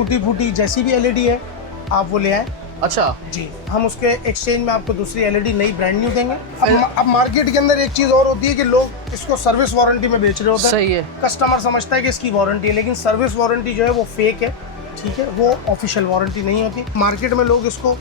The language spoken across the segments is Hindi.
टूटी फूटी जैसी भी एलईडी है आप वो ले आए। अच्छा जी, हम उसके एक्सचेंज में आपको दूसरी एलईडी नई ब्रांड न्यू देंगे। अब मार्केट के अंदर एक चीज़ और होती है कि लोग इसको सर्विस वारंटी में बेच रहे होते हैं। सही है। कस्टमर समझता है कि इसकी वारंटी है, लेकिन सर्विस वारंटी जो है वो फेक है, ठीक है, वो ऑफिशियल वारंटी नहीं होती। मार्केट में लोग इसको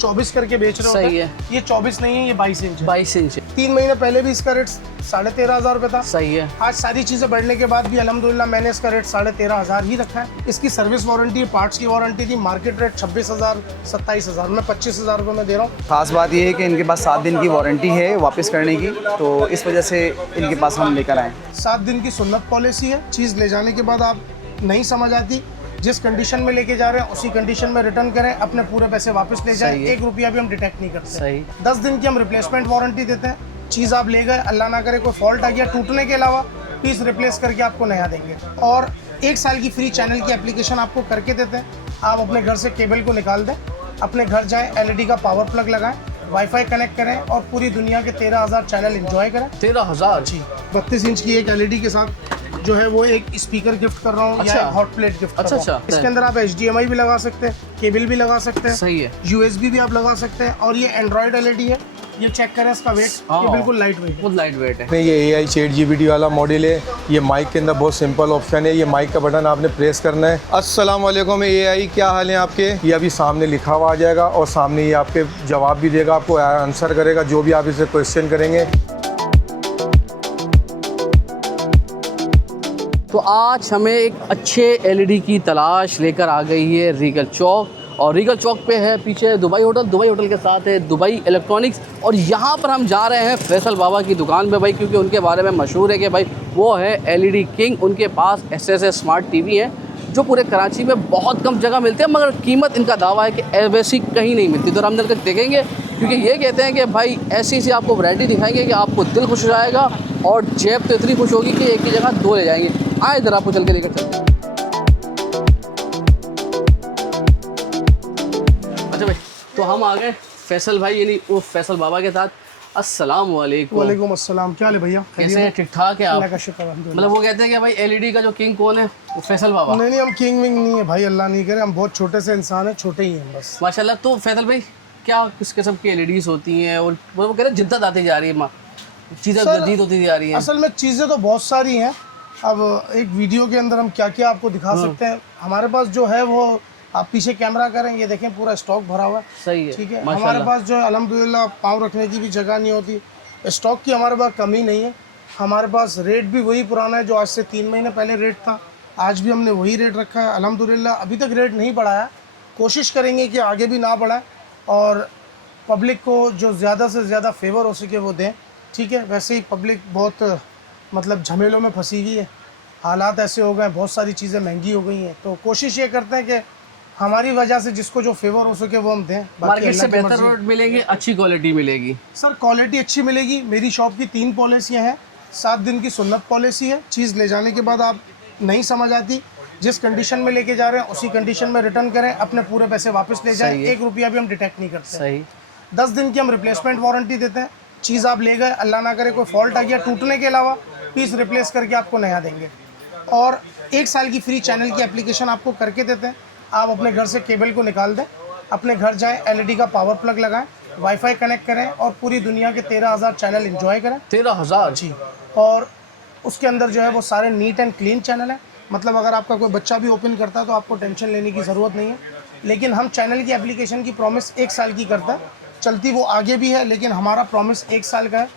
24 करके बेच रहे होते हैं। सही है। ये 24 नहीं है, ये 22 इंच है। 22 इंच। 3 महीने पहले भी इसका रेट 13,500 रुपये था। सही है। आज सारी चीज़ें बढ़ने के बाद भी अल्हम्दुलिल्लाह मैंने इसका रेट 13,500 ही रखा है। इसकी सर्विस वारंटी, पार्ट्स की वारंटी थी, मार्केट रेट 26,000 27,000, मैं 25,000 रुपये में दे रहा हूँ। खास बात यह है कि इनके पास 7 दिन की वारंटी है वापस करने की, तो इस वजह से इनके पास हम लेकर आए। 7 दिन की सुन्नत पॉलिसी है। चीज़ ले जाने के बाद आप नहीं समझ आती, जिस कंडीशन में लेके जा रहे हैं उसी कंडीशन में रिटर्न करें, अपने पूरे पैसे वापस ले जाएं। 1 रुपया भी हम डिटेक्ट नहीं करते। सही। 10 दिन की हम रिप्लेसमेंट वारंटी देते हैं। चीज़ आप ले गए, अल्लाह ना करे कोई फॉल्ट आ गया, टूटने के अलावा पीस रिप्लेस करके आपको नया देंगे। और 1 साल की फ्री चैनल की एप्लीकेशन आपको करके देते हैं। आप अपने घर से केबल को निकाल दें, अपने घर जाएं, एलईडी का पावर प्लग लगाएं, वाईफाई कनेक्ट करें और पूरी दुनिया के 13,000 चैनल एंजॉय करें। 13,000 जी। 32 इंच की एक एलईडी के साथ जो है वो एक स्पीकर गिफ्ट कर रहा हूँ। अच्छा। या एक हॉट प्लेट गिफ्ट कर रहा हूँ। अच्छा। इसके अंदर आप HDMI भी लगा सकते हैं, केबल भी लगा सकते हैं। सही है। USB भी आप लगा सकते हैं। और ये एंड्रॉइड एलईडी है। ये चेक करें इसका वेट, ये बिल्कुल लाइट वेट है। बहुत लाइट वेट है। ये AI ChatGPT वाला मॉडल है। ये माइक के अंदर बहुत सिंपल ऑप्शन है। ये माइक का बटन आपने प्रेस करना है। अस्सलाम वालेकुम AI, क्या हाल है आपके? ये अभी सामने लिखा हुआ आ जाएगा और सामने ये आपके जवाब भी देगा, आपको आंसर करेगा जो भी आप इसे क्वेश्चन करेंगे। तो आज हमें एक अच्छे एलईडी की तलाश लेकर आ गई है रीगल चौक, और रीगल चौक पे है पीछे दुबई होटल, दुबई होटल के साथ है दुबई इलेक्ट्रॉनिक्स। और यहाँ पर हम जा रहे हैं फैसल बाबा की दुकान पे भाई, क्योंकि उनके बारे में मशहूर है कि भाई वो है एलईडी किंग। उनके पास SSS स्मार्ट टीवी है जो पूरे कराची में बहुत कम जगह मिलते हैं, मगर कीमत इनका दावा है कि वैसी कहीं नहीं मिलती। तो हम अंदर तक देखेंगे, क्योंकि ये कहते हैं कि भाई ऐसी आपको वैरायटी दिखाएंगे कि आपको दिल खुश हो जाएगा और जेब तो इतनी खुश होगी कि एक की जगह 2 ले जाएंगे। आए इधर आपको चल के लेकर चलते हैं। अच्छा भाई, तो हम आ गए फैसल भाई यानी वो फैसल बाबा के साथ। अस्सलाम वालेकुम। वालेकुम अस्सलाम। क्या हाल है भैया? कैसे हैं? ठीक ठाक है आप? अल्लाह का शुक्र अल्हम्दुलिल्लाह। मतलब वो कहते हैं कि भाई एलईडी का जो किंग कौन है वो फैसल बाबा। नहीं, हम किंग विंग नहीं है भाई, अल्लाह नहीं करे। हम बहुत छोटे से इंसान हैं, छोटे ही हैं बस। माशाल्लाह। तो फैसल भाई क्या किस किस्म की एलईडीज होती हैं, और वो कह रहे हैं जिद्दत आती जा रही है, चीज़ें जदीद होती जा रही हैं? असल में चीज़ें तो बहुत सारी हैं। अब एक वीडियो के अंदर हम क्या क्या आपको दिखा सकते हैं। हमारे पास जो है वो, आप पीछे कैमरा करें, ये देखें पूरा स्टॉक भरा हुआ है। सही है। ठीक है। हमारे पास जो है अल्हम्दुलिल्लाह पाँव रखने की भी जगह नहीं होती, स्टॉक की हमारे पास कमी नहीं है। हमारे पास रेट भी वही पुराना है जो आज से 3 महीने पहले रेट था, आज भी हमने वही रेट रखा है अल्हम्दुलिल्लाह। अभी तक रेट नहीं बढ़ाया, कोशिश करेंगे कि आगे भी ना बढ़ाए और पब्लिक को जो ज़्यादा से ज़्यादा फेवर हो सके वो दें। ठीक है। वैसे ही पब्लिक बहुत मतलब झमेलों में फंसी हुई है, हालात ऐसे हो गए, बहुत सारी चीज़ें महंगी हो गई हैं, तो कोशिश ये करते हैं कि हमारी वजह से जिसको जो फेवर हो सके वो हम दें। मार्केट से बेहतर रेट मिलेंगे, अच्छी क्वालिटी मिलेगी। सर क्वालिटी अच्छी मिलेगी। मेरी शॉप की 3 पॉलिसियाँ हैं। 7 दिन की सुन्नत पॉलिसी है। चीज़ ले जाने के बाद आप नहीं समझ आती, जिस कंडीशन में लेके जा रहे हैं उसी कंडीशन में रिटर्न करें, अपने पूरे पैसे वापस ले जाएं। 1 रुपया भी हम डिटेक्ट नहीं करते। सही। 10 दिन की हम रिप्लेसमेंट वारंटी देते हैं। चीज़ आप ले गए, अल्लाह ना करे कोई फॉल्ट आ गया, टूटने के अलावा पीस रिप्लेस करके आपको नया देंगे। और 1 साल की फ्री चैनल की एप्लीकेशन आपको करके देते हैं। आप अपने घर से केबल को निकाल दें, अपने घर जाएं, एलईडी का पावर प्लग लगाएं, वाईफाई कनेक्ट करें और पूरी दुनिया के 13,000 चैनल एंजॉय करें। 13,000 जी। और उसके अंदर जो है वो सारे नीट एंड क्लीन चैनल हैं। मतलब अगर आपका कोई बच्चा भी ओपन करता है तो आपको टेंशन लेने की ज़रूरत नहीं है। लेकिन हम चैनल की एप्लीकेशन की प्रॉमिस 1 साल की करता है, चलती वो आगे भी है, लेकिन हमारा प्रॉमिस 1 साल का है।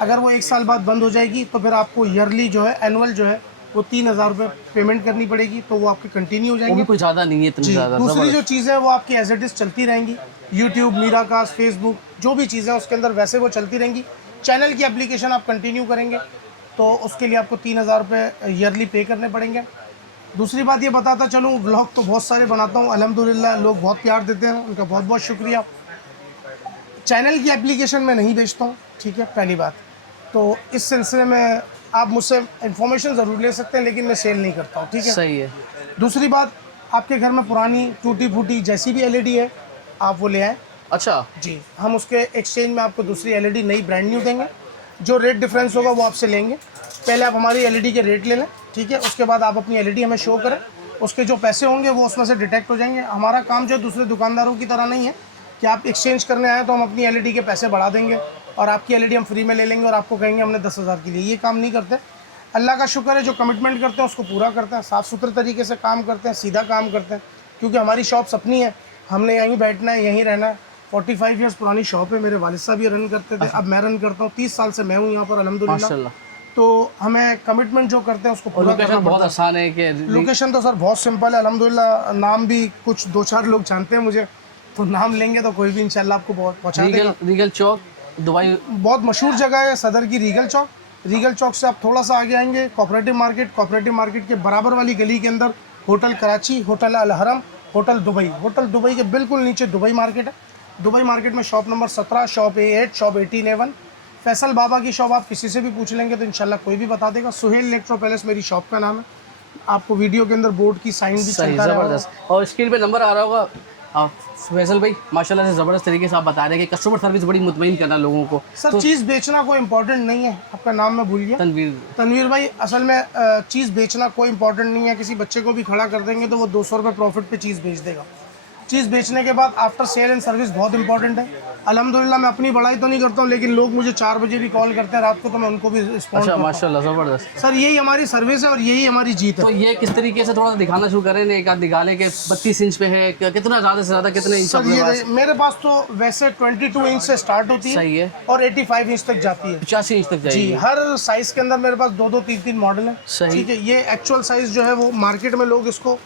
अगर वो 1 साल बाद बंद हो जाएगी तो फिर आपको ईयरली जो है, एनुअल जो है वो 3,000 रुपये पेमेंट करनी पड़ेगी, तो वो आपके कंटिन्यू हो जाएंगे। कोई ज़्यादा नहीं है, इतनी ज़्यादा। दूसरी जो चीज़ें हैं वो आपकी एज इट इज़ चलती रहेंगी। यूट्यूब, मीराकास्ट, फेसबुक, जो भी चीज़ें हैं उसके अंदर वैसे वो चलती रहेंगी। चैनल की एप्लीकेशन आप कंटिन्यू करेंगे तो उसके लिए आपको 3,000 रुपये ईयरली पे करने पड़ेंगे। दूसरी बात ये बताता चलूँ, व्लॉग तो बहुत सारे बनाता हूँ अल्हम्दुलिल्लाह, लोग बहुत प्यार देते हैं, उनका बहुत बहुत शुक्रिया। चैनल की एप्लीकेशन में नहीं बेचता हूँ, ठीक है, पहली बात। तो इस सिलसिले में आप मुझसे इन्फॉर्मेशन ज़रूर ले सकते हैं, लेकिन मैं सेल नहीं करता हूँ, ठीक है। सही है। दूसरी बात, आपके घर में पुरानी टूटी फूटी जैसी भी एलईडी है आप वो ले आएँ। अच्छा जी। हम उसके एक्सचेंज में आपको दूसरी एलईडी नई ब्रांड न्यू देंगे। जो रेट डिफरेंस होगा वो आपसे लेंगे। पहले आप हमारी एलईडी के रेट ले लें, ठीक है। उसके बाद आप अपनी एलईडी हमें शो करें, उसके जो पैसे होंगे वो उसमें से डिटेक्ट हो जाएंगे। हमारा काम जो है दूसरे दुकानदारों की तरह नहीं है कि आप एक्सचेंज करने आए तो हम अपनी एलईडी के पैसे बढ़ा देंगे और आपकी एलईडी हम फ्री में ले लेंगे और आपको कहेंगे हमने 10,000 की ली। ये काम नहीं करते। अल्लाह का शुक्र है, जो कमिटमेंट करते हैं उसको पूरा करते हैं, साफ़ सुथरे तरीके से काम करते हैं, सीधा काम करते हैं, क्योंकि हमारी शॉप्स अपनी है, हमने यहीं बैठना है, यहीं रहना है। 45 ईयर्स पुरानी शॉप है, मेरे वालिद साहब ये रन करते थे, अब मैं रन करता हूँ। 30 साल से मैं हूँ यहाँ पर अल्हम्दुलिल्लाह। माशाल्लाह। तो हमें कमिटमेंट जो करते हैं उसको और पूरा लोकेशन करना बहुत पड़ता आसान है कि है। लोकेशन तो सर बहुत सिंपल है अल्हम्दुलिल्लाह। नाम भी कुछ 2-4 लोग जानते हैं मुझे, तो नाम लेंगे तो कोई भी इंशाल्लाह आपको पहुँचा देगा। रीगल चौक दुबई बहुत मशहूर जगह है सदर की, रीगल चौक। रीगल चौक से आप थोड़ा सा आगे आएंगे, कोऑपरेटिव मार्केट के बराबर वाली गली के अंदर होटल कराची, होटल अल हरम, होटल दुबई के बिल्कुल नीचे दुबई मार्केट है। दुबई मार्केट में shop number 17, shop A8, shop 18A1। Faisal Baba की शॉप आप किसी से भी पूछ लेंगे तो इंशाल्लाह कोई भी बता देगा। सुहेल इलेक्ट्रो पैलेस मेरी शॉप का नाम है। आपको वीडियो के अंदर बोर्ड की साइन भी सही, चलता रहेगा। ज़बरदस्त। और स्क्रीन पे नंबर आ रहा होगा। फैसल भाई माशाल्लाह से ज़बरदस्त तरीके से आप बता रहे हैं कि कस्टमर सर्विस बड़ी मुतमईन करना लोगों को। सर चीज़ बेचना कोई इंपॉर्टेंट नहीं है। आपका नाम मैं भूल गया। तनवीर भाई, असल में चीज़ बेचना कोई इंपॉर्टेंट नहीं है। किसी बच्चे को भी खड़ा कर देंगे तो वो 200 रुपये प्रॉफिट पे चीज़ बेच देगा। चीज़ बेचने के बाद आफ्टर सेल एंड सर्विस बहुत इंपॉर्टेंट है। अल्हम्दुलिल्लाह मैं अपनी बड़ाई तो नहीं करता हूँ, लेकिन लोग मुझे 4 बजे भी कॉल करते हैं रात को, तो मैं उनको भी रिस्पॉन्ड करता हूँ। माशाल्लाह ज़बरदस्त। सर यही हमारी सर्विस है और यही हमारी जीत है। तो ये किस तरीके से थोड़ा सा दिखाना शुरू करें, एक आध दिखा लें कि 32 इंच पे है, कितना ज़्यादा से ज़्यादा कितने इंच सर अपने पास? मेरे पास तो वैसे 22 इंच से स्टार्ट होती है। सही है। और 85 इंच तक जाती है। 85 इंच तक जी, जाएगी। हर साइज के अंदर मेरे पास 2-2, 3-3 मॉडल है। सही। ठीक है। ये एक्चुअल साइज जो है वो मार्केट में लोग इसको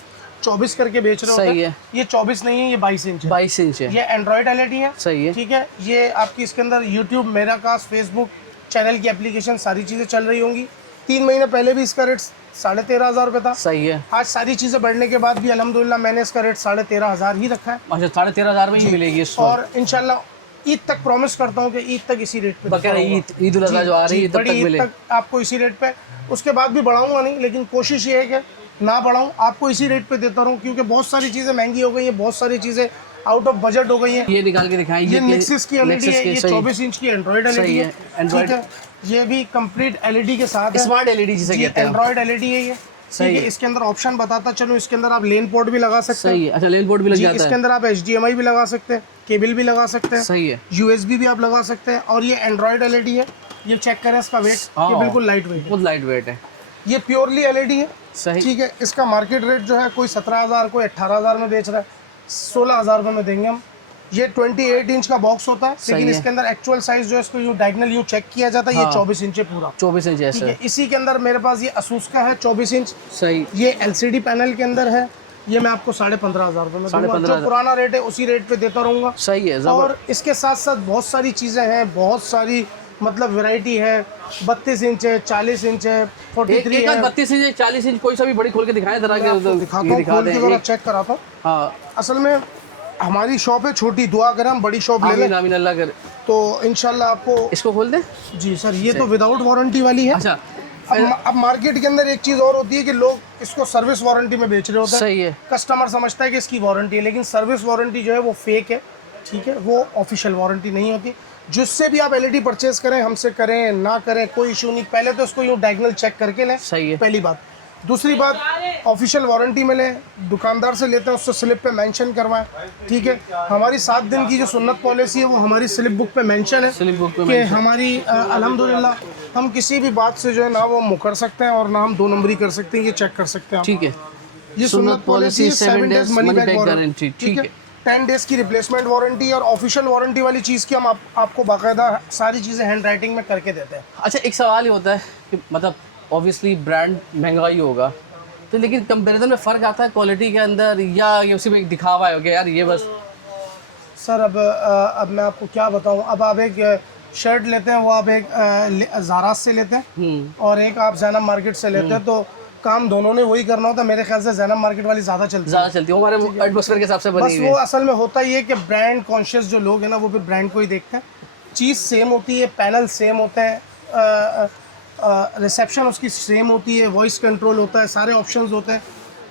24 करके बेच रहे होते सही हैं। है। ये 24 नहीं है, ये 22 इंच है। 22 इंच है। ये एंड्रॉयड एलईडी है। सही है। ठीक है। ये आपकी इसके अंदर यूट्यूब, मेरा कास्ट, फेसबुक चैनल की एप्लीकेशन सारी चीज़ें चल रही होंगी। 3 महीने पहले भी इसका रेट 13,500 रुपये था। सही है। आज सारी चीज़ें बढ़ने के बाद भी अल्हम्दुलिल्लाह मैंने इसका रेट 13,500 ही रखा है। अच्छा, 13,500 में ही मिलेगी इस वक्त। और इंशाल्लाह ईद तक प्रॉमिस करता हूँ कि ईद तक इसी रेट पे बकायदा ईद उल अज़हा जो आ रही है तब बड़ी तक ईद मिले। तक आपको इसी रेट पे। उसके बाद भी बढ़ाऊंगा नहीं, लेकिन कोशिश ये है कि ना बढ़ाऊं, आपको इसी रेट पे देता रहूं, क्योंकि बहुत सारी चीज़ें महंगी हो गई हैं, बहुत सारी चीज़ें आउट ऑफ बजट हो गई हैं। ये निकाल के दिखाएं। ये नेक्सस की एलईडी है, ये सही। 24 इंच की एंड्रॉयड एलईडी है। ठीक है। ये भी कंप्लीट एलईडी के साथ है। स्मार्ट एलईडी जिसे कहते हैं। एंड्रॉयड एलईडी है ये। सही है। इसके अंदर ऑप्शन बताता चलो, इसके अंदर आप लेन पोर्ट भी लगा सकते हैं। सही है। अच्छा, लेन पोर्ट भी लग जाता इसके है। अंदर आप HDMI भी लगा सकते हैं, केबल भी लगा सकते हैं। सही है। USB भी आप लगा सकते हैं। और ये एंड्रॉयड एलईडी है। ये चेक करें इसका वेट, ये बिल्कुल लाइट वेट है। बहुत लाइट वेट है। ये प्योरली एलईडी है। सही। ठीक है। इसका मार्केट रेट जो है कोई 17,000, कोई 18,000 में बेच रहा है, 16,000 रुपये में देंगे हम। ये 28 इंच का बॉक्स होता है, लेकिन इसके अंदर एक्चुअल साइज जो है इसको यूँ डायगनल यूँ चेक किया जाता है। ये 24 इंच है पूरा। 24 इंच ठीक ऐसा है। इसी के अंदर मेरे पास ये असूस का है 24 इंच। सही। ये LCD पैनल के अंदर है। ये मैं आपको 15,500 रुपये में दूंगा। जो पुराना रेट है उसी रेट पे देता रहूँगा। सही है। और इसके साथ साथ बहुत सारी चीज़ें हैं, बहुत सारी मतलब वैरायटी है। 32 इंच है, 40 इंच है, 43 एक है। 32 इंच 40 इंच कोई सा भी बड़ी खोल के दिखाएं जरा के दिखाता हूँ, खोल के जरा चेक कराता हूँ। हाँ, असल में हमारी शॉप है छोटी, दुआ करें हम बड़ी शॉप ले लें आमीन अल्लाह करे। तो इंशाल्लाह आपको। इसको खोल दे। जी सर, ये तो विदाउट वारंटी वाली है। अच्छा, अब मार्केट के अंदर एक चीज़ और होती है कि लोग इसको सर्विस वारंटी में बेच रहे होते हैं। सही है। कस्टमर समझता है कि इसकी वारंटी है, लेकिन सर्विस वारंटी जो है वो फेक है। ठीक है। वो ऑफिशियल वारंटी नहीं होती। जिससे भी आप एलईडी परचेज करें, हमसे करें ना करें कोई इशू नहीं, पहले तो इसको यूँ डायगनल चेक करके लें। सही है। पहली बात। दूसरी बात, ऑफिशियल वारंटी में लें, दुकानदार से लेते हैं उससे स्लिप पे मेंशन करवाएं। ठीक है। हमारी 7 दिन की जो सुन्नत पॉलिसी है वो हमारी स्लिप बुक पे मेंशन है। स्लिप बुक पे कि हमारी अल्हम्दुलिल्लाह हम किसी भी बात से जो है ना वो मुकर सकते हैं और ना हम 2 नंबरी कर सकते हैं, ये चेक कर सकते हैं आप। ठीक है। ये सुन्नत policy 7 days money back guarantee. ठीक है। 10 डेज की रिप्लेसमेंट वारंटी और ऑफिशियल वारंटी वाली चीज़ की हम आपको बाकायदा सारी चीज़ें हैंड राइटिंग में करके देते हैं। अच्छा, एक सवाल ही होता है कि मतलब ऑब्वियसली ब्रांड महंगा ही होगा, तो लेकिन कंपैरिजन में फ़र्क आता है क्वालिटी के अंदर, या ये उसी में एक दिखावा है कि यार ये बस? सर अब मैं आपको क्या बताऊं। अब आप एक शर्ट लेते हैं, वो आप एक ज़ारास से लेते हैं और एक आप जैनब मार्केट से लेते हैं, तो काम दोनों ने वही करना होता है। मेरे ख्याल से जैनब मार्केट वाली ज़्यादा चलती है, हमारे एटमॉस्फेयर के हिसाब से बनी बस हुई वो है। असल में होता ही है कि ब्रांड कॉन्शियस जो लोग हैं ना वो फिर ब्रांड को ही देखते हैं। चीज़ सेम होती है, पैनल सेम होता है, रिसेप्शन उसकी सेम होती है, वॉइस कंट्रोल होता है, सारे ऑप्शंस होते हैं।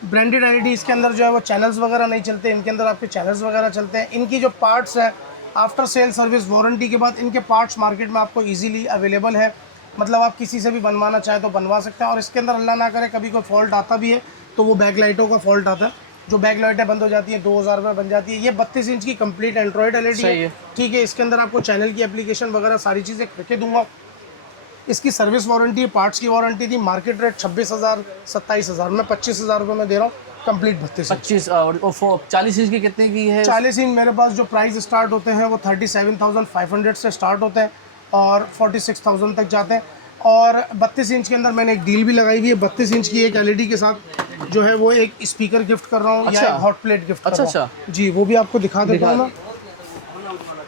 ब्रांडेड एलईडी इसके अंदर जो है वो चैनल्स वगैरह नहीं चलते, इनके अंदर आपके चैनल्स वगैरह चलते हैं। इनकी जो पार्ट्स हैं आफ्टर सेल सर्विस वारंटी के बाद इनके पार्ट्स मार्केट में आपको इजीली अवेलेबल है। मतलब आप किसी से भी बनवाना चाहे तो बनवा सकते हैं। और इसके अंदर अल्लाह ना करे कभी कोई फॉल्ट आता भी है तो वो बैक लाइटों का फॉल्ट आता है, जो बैक लाइटें बंद हो जाती हैं 2000 में बन जाती है। ये 32 इंच की कंप्लीट एंड्रॉयड एलईडी सही है, है। ठीक है। इसके अंदर आपको चैनल की एप्लीकेशन वगैरह सारी चीज़ें करके दूंगा। इसकी सर्विस वारंटी, पार्ट्स की वारंटी थी, मार्केट रेट 26,000 27,000 में 25,000 रुपये में दे रहा हूँ कंप्लीट 32 इंच। 25 और 40 इंच की कितने की है? 40 इंच मेरे पास जो प्राइस स्टार्ट होते हैं वो 37,500 से स्टार्ट होते हैं और 46,000 तक जाते हैं। और 32 इंच के अंदर मैंने एक डील भी लगाई हुई है। 32 इंच की एक एलईडी के साथ जो है वो एक स्पीकर गिफ्ट कर रहा हूँ या एक हॉट प्लेट गिफ्ट कर रहा हूँ। जी, वो भी आपको दिखा देता हूँ मैं।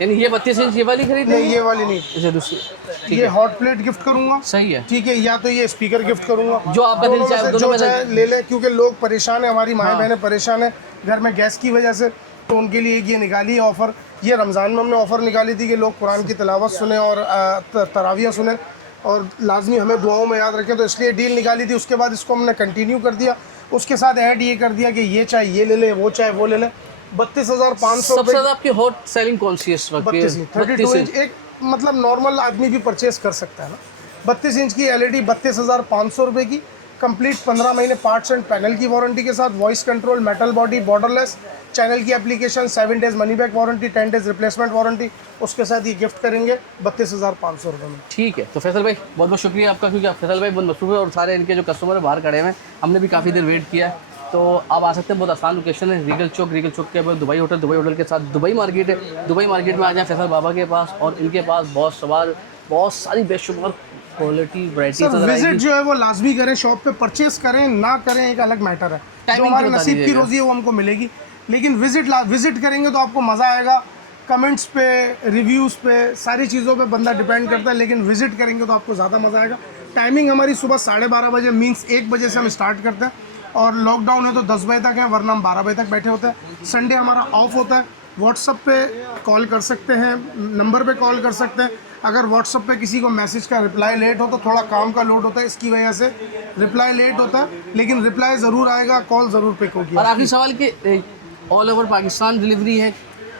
यानी ये 32 इंच ये वाली खरीद नहीं, ये वाली नहीं, इसे दूसरी। ये हॉट प्लेट गिफ्ट करूंगा। सही है, ठीक है, या तो ये स्पीकर गिफ्ट करूंगा, जो आपका दिल चाहे, दोनों में से ले ले, क्योंकि लोग परेशान है, हमारी माएँ बहनें परेशान है घर में गैस की वजह से, तो उनके लिए ये निकाली है ऑफ़र। ये रमज़ान में हमने ऑफ़र निकाली थी कि लोग कुरान की तिलावत सुने और तरावियाँ सुने और लाजमी हमें दुआओं में याद रखें, तो इसलिए डील निकाली थी। उसके बाद इसको हमने कंटिन्यू कर दिया, उसके साथ ऐड ये कर दिया कि ये चाहे ये ले ले, वो चाहे वो ले ले। 32,500 सबसे ज़्यादा आपकी हॉट सेलिंग कौन सी है इस वक्त? 32 इंच एक मतलब नॉर्मल आदमी भी परचेस कर सकता है ना। 32 इंच की एलईडी 32,500 रुपये की, कंप्लीट 15 महीने पार्ट्स एंड पैनल की वारंटी के साथ, voice control, metal body, borderless, channel की application, 7 days money back warranty, 10 days replacement warranty, उसके साथ ये गिफ्ट करेंगे 32,500 रुपये में। ठीक है, तो फैसल भाई बहुत बहुत शुक्रिया आपका, क्योंकि आप फैसल भाई बहुत मशहूर है और सारे इनके जो कस्टमर है बाहर खड़े हैं, हमने भी काफ़ी देर वेट किया है। तो आप आ सकते हैं, बहुत आसान लोकेशन है, रीगल चौक के बाद दुबई होटल के साथ दुबई मार्केट है। दुबई मार्केट में आ जाए फैसल बाबा के पास, और इनके पास बहुत सारी बेशुमार क्वालिटी वैरायटी। विजिट जो है वो लाजमी करें, शॉप पे परचेस करें ना करें एक अलग मैटर है, जो हमारे नसीब की रोज़ी है वो हमको मिलेगी, लेकिन विजिट करेंगे तो आपको मज़ा आएगा। कमेंट्स पे, रिव्यूज़ पे, सारी चीज़ों पे बंदा डिपेंड करता है, लेकिन विजिट करेंगे तो आपको ज़्यादा मज़ा आएगा। टाइमिंग हमारी सुबह 12:30 बजे मीन्स 1 बजे से हम स्टार्ट करते हैं, और लॉकडाउन है तो 10 बजे तक है, वरना हम 12 बजे तक बैठे होते हैं। संडे हमारा ऑफ होता है। व्हाट्सअप पे कॉल कर सकते हैं, नंबर पे कॉल कर सकते हैं। अगर व्हाट्सअप पे किसी को मैसेज का रिप्लाई लेट हो तो थोड़ा काम का लोड होता है, इसकी वजह से रिप्लाई लेट होता है, लेकिन रिप्लाई ज़रूर आएगा, कॉल ज़रूर पिक होगी। और आखिरी सवाल कि ऑल ओवर पाकिस्तान डिलीवरी है?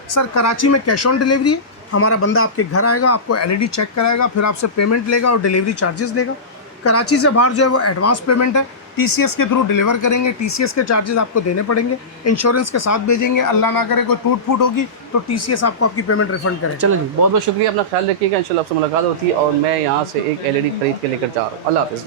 सर, कराची में कैश ऑन डिलीवरी है। हमारा बंदा आपके घर आएगा, आपको एलईडी चेक कराएगा, फिर आपसे पेमेंट लेगा और डिलीवरी चार्जेस लेगा। कराची से बाहर जो है वो एडवांस पेमेंट है, टीसीएस के थ्रू डिलीवर करेंगे, टीसीएस के चार्जेस आपको देने पड़ेंगे, इंश्योरेंस के साथ भेजेंगे। अल्लाह ना करे कोई टूट फूट होगी तो टीसीएस आपको आपकी पेमेंट रिफंड करेगा। चलो जी, बहुत बहुत शुक्रिया, अपना ख्याल रखिएगा, इंशाल्लाह आपसे मुलाकात होती है, और मैं यहाँ से एक एलईडी खरीद के लेकर जा रहा हूँ। अल्लाह हाफ़िज़।